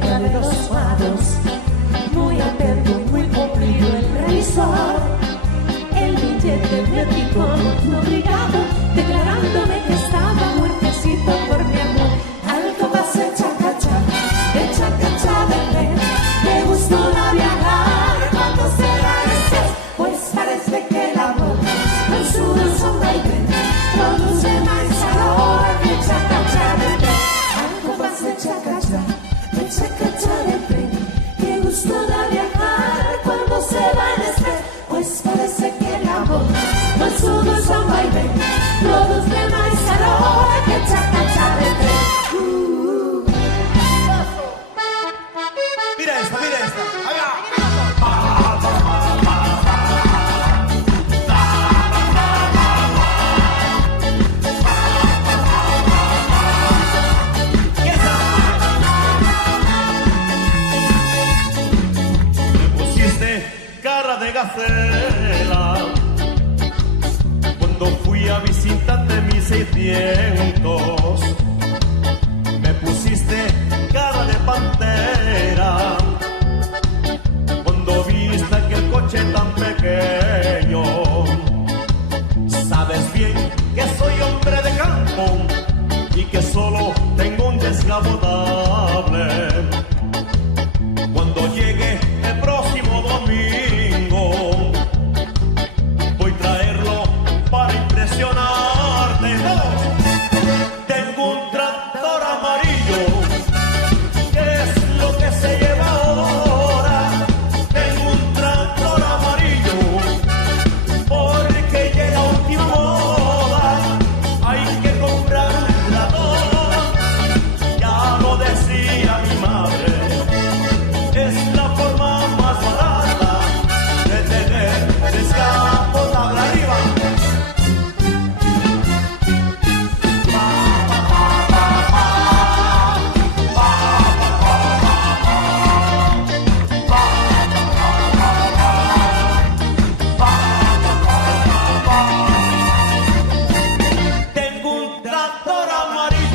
tierra de los fados, muy atento y muy cumplido el revisor. El billete me picó obligado, declarándome que estaba muertecito por mi amor. Al compás de chacacha de fe, me gustó la viajar cuando se da estrés, pues parece que el amor con su dulzón baile produce más sabor que chacacha de fe. Al compás de chacacha de fe, me gustó la viajar cuando se da el estrés, pues parece que el amor con su dulzón baile produce más sabor que chacacha de fe. Mira esta, allá. Me pusiste cara de gacela cuando fui a visitarte 1600. Me pusiste cara de pantera cuando viste aquel coche tan pequeño. Sabes bien que soy hombre de campo y que solo tengo un descapotable. Cuando llegue el próximo domingo voy a traerlo para impresionarte. Tengo un tractor amarillo, ¿qué es lo que se lleva ahora? Tengo un tractor amarillo, porque llega última moda, hay que comprar un tractor. Ya lo decía mi madre, es la forma más barata de tener descapotable arriba. Tengo un tractor amarillo.